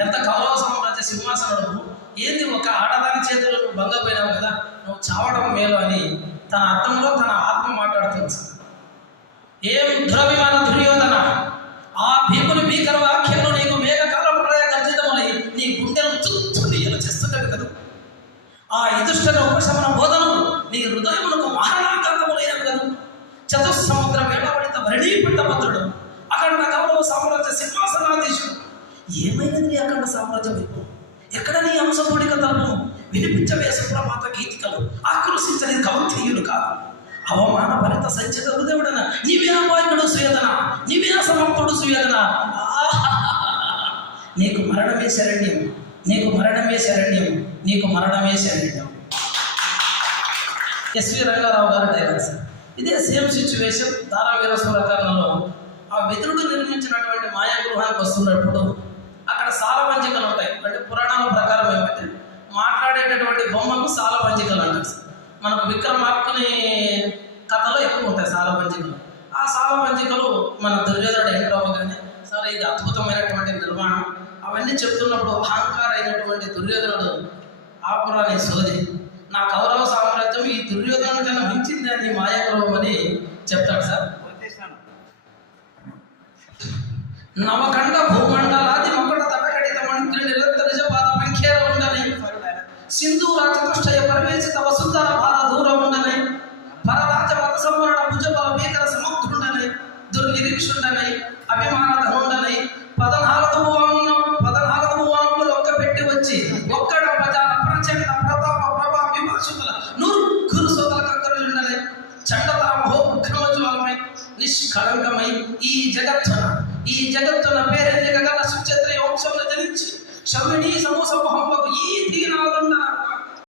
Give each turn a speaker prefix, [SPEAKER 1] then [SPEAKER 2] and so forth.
[SPEAKER 1] ఎంత కౌరవ సామ్రాజ్య సింహాసనం ఏంది ఒక ఆడదాని చేతులు నువ్వు భంగపోయినావు కదా? నువ్వు చావడం మేలు అని తన అర్థంలో తన ఆత్మ మాట్లాడుతుంది ఏం దురభిమాన దుర్యోధన? ఆ భీముని భీకర వాక్యంలో నీకు మేఘకాల ప్రళయ గర్జితమని నీ గుండెను చుట్టూ ఇలా చేస్తుంటది కదా. ఆ ఇదుష్టన ఉపశమన బోధనం నీ హృదయమునకు మహానాకాంతములైనవి కదా. చతుస్సముద్ర వేళపడిత భరణీపట్ట భద్రుడు ఏమైనది నీ అఖండ సామ్రాజ్యం? వైపు ఎక్కడ నీ అంశపూడిక తలము వినిపించవే సుప్రమాత గీతికలు. ఆక్రోశించని కౌంతీయులు కాదు. అవమాన భరిత సంచిత హృదయుడన నీవే అమాయకుడు సుయదన నీవే అసమర్థుడు సుయదన నీకు మరణమే శరణ్యం. నీకు మరణమే శరణ్యం. నీకు మరణమే శరణ్యం. ఎస్వి రంగారావు గారు డైలాగ్స్ ఇదే సేమ్ సిచ్యువేషన్ ధారావీర సూరకర్ణలో ఆ విదురుడు నిర్మించినటువంటి మాయా గృహానికి వస్తున్నప్పుడు ఏమంటే మాట్లాడేటటువంటి బొమ్మకు సాలపంచికలు అంటారు సార్. మనకు విక్రమార్కుని కథలో ఎక్కువ ఉంటాయి సాలపంచికలు ఆ సాలపంచికలు మన దుర్యోధనుడు ఎంటర్ అవ్వగానే సరే ఇది అద్భుతమైనటువంటి నిర్మాణం. అవన్నీ చెప్తున్నప్పుడు అహంకార అయినటువంటి దుర్యోధనుడు ఆపురాని సోది నా కౌరవ సామ్రాజ్యం ఈ దుర్యోధను కన్నా మించింది అని మాయాగ్రహం అని చెప్తాడు సార్. నవకండ భూమండలాది సింధు రాజకృష్టయ పరమేశిత సుందర భార దూరం ఉండని పరరాజ వత సంవరణ భుజబల భీకర సముద్రుండని దుర్నిరీక్షుండనై అభిమాన ధనుండనై పదనాలుగు భువనం పదనాలుగు భువనములు ఒక్క పెట్టి వచ్చి ఒక్కడ ప్రజల ప్రచండ ప్రతాప ప్రభా విమర్శకుల నూర్గురు సోదల కంకరులుండని చండతర మహోగ్రమజ్వాలమై నిష్కళంకమై ఈ జగత్తున ఈ జగత్తున పేరెన్నిక గల సుచత్ర వంశంలో జనించి శౌరిణి సమూహ మహమ్మకు ఈ దీనాలను